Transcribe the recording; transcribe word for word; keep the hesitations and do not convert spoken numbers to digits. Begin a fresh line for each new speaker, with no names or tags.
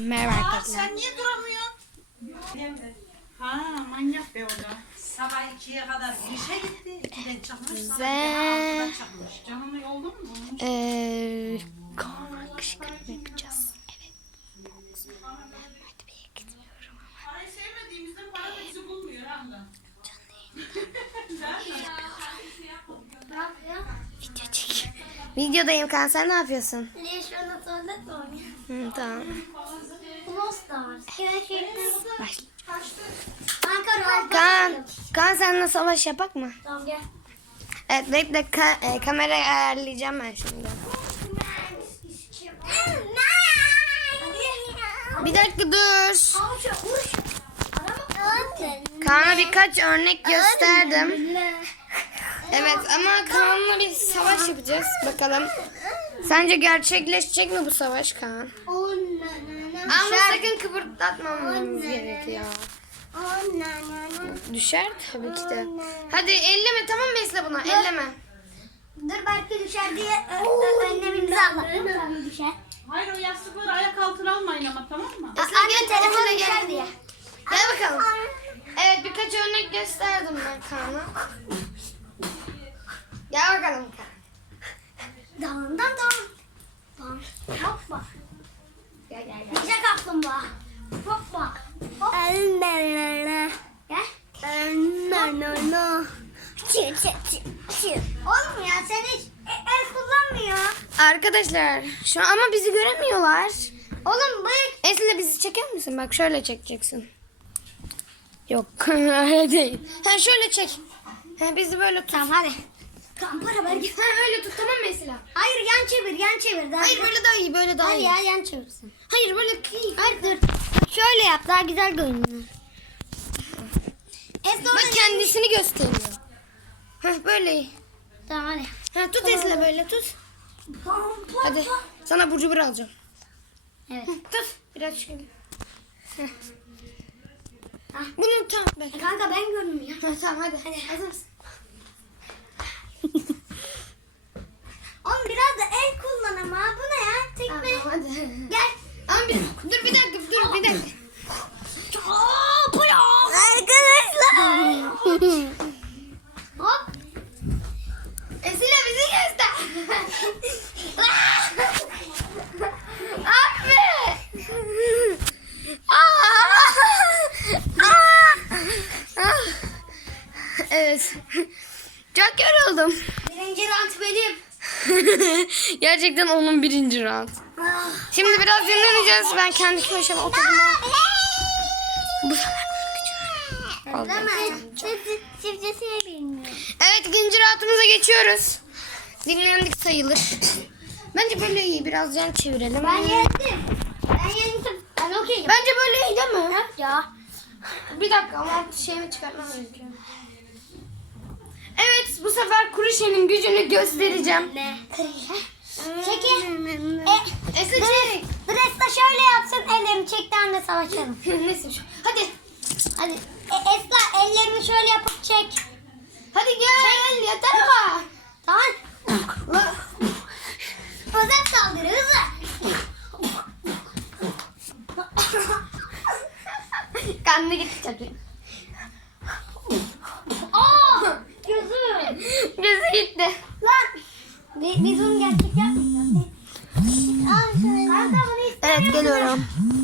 Merhaba
Aa,
arkadaşlar.
sen niye duramıyorsun? Ha, manyak be o da.
Sabah ikiye kadar işe gitti. İkiden çıkmış. Sonra
Ve-
bir daha altıda çıkmış.
Canım oldu mu?
Eee korna kışkırtma yapacağız. Evet. Ben Mertebe'ye gidiyorum ama
Parayı sevmediğimizden para da bizi bulmuyor anda.
video çek. Videodayım Kaan, sen ne yapıyorsun?
Ne şu anda tuvalet mi oynuyor?
Hı, tamam.
Brawl Stars. Gerçekten.
Başla.
Kanka
Kaan, Kaan seninle savaş yapak mı?
Tamam gel.
Evet, bekle ka- e, kamerayı ayarlayacağım ben şimdi. Bir dakika dur. Kaan'a birkaç örnek gösterdim. Evet ama Kaan'la bir savaş yapacağız. Bakalım. Sence gerçekleşecek mi bu savaş Kaan? Ama sakın kıpırdatmamamız gerekiyor. Düşer tabii ki de. Hadi elleme, tamam mı Esra buna? Elleme.
Dur belki düşer diye ö- ö- önlemimizi alalım. Düşer.
Hayır, o yastıkları ayak altına almayın ama, tamam mı?
Esra gel, telefona
telefon
gel.
düşer diye.
Gel bakalım. Evet, birkaç örnek gösterdim ben Kaan'a. Gel bakalım Kaan.
Dan dan dan. Dan. Hoppa.
Gel gel gel.
Ninja kaplumbağa. Hoppa. Hop. Gel. Oğlum ya sen hiç e- el kullanmıyor.
Arkadaşlar şu an ama bizi göremiyorlar.
Oğlum bıyık.
Esra bizi çeker misin? Bak şöyle çekeceksin. Yok öyle değil. Ha şöyle çek. Ha, bizi böyle tut.
Tamam hadi. Kampara ben
Ha öyle tut, tamam mı Esra?
Hayır yan çevir yan çevir. Daha
Hayır böyle daha iyi, böyle daha
Hayır
iyi.
ya yan çevirsin.
Hayır böyle kıyı.
Hayır dur. Şöyle yap daha güzel görünüyor. Esra
Bak kendisini gösteriyor. Ha böyle iyi.
Tamam hadi.
Ha tut Esra, böyle tut. Hadi sana burcu bir alacağım.
Evet.
Tut biraz şöyle. Heh. Bunu tam ver.
Kanka ben görünmüyor ya.
Ha, tamam hadi. Hadi hazır mısın?
Oğlum biraz da el kullan ama. Bu ne ya? Tekme.
Tamam hadi.
Gel.
Ama bir, dur bir dakika, dur bir dakika.
Arkadaşlar. Hop.
Esra bizi göster. Abi. Evet. Çok yoruldum.
Birinci rant benim.
Gerçekten onun birinci round. Şimdi biraz dinleneceğiz. Ben kendi köşeme oturdum. Bu sefer
Değil mi? Çiftçisini bilmiyorum.
Evet, ikinci roundumuza geçiyoruz. Dinlendik sayılır. Bence böyle iyi. Biraz yan çevirelim.
Ben yendim. Ben yendim. Ben okeyim.
Bence böyle iyi değil mi?
Yok ya.
Bir dakika ama şeyimi çıkartmam gerekiyor. Evet, bu sefer Kuruşe'nin gücünü göstereceğim.
Ne? Çekil. E,
Esra çek.
Dresta şöyle yapsın ellerini çekten de savaşalım.
Neyse şu. Hadi.
Hadi. E, Esra ellerini şöyle yapıp çek.
Hadi gel. Yeter ama.
Tamam. Özel saldırı hızlı.
Kanlı gitti tabii.
Aa! Gözüm.
Gözü gitti.
Lan. Biz, biz bunu gerçek yapmayacağız. Kanka bunu
Evet, geliyorum.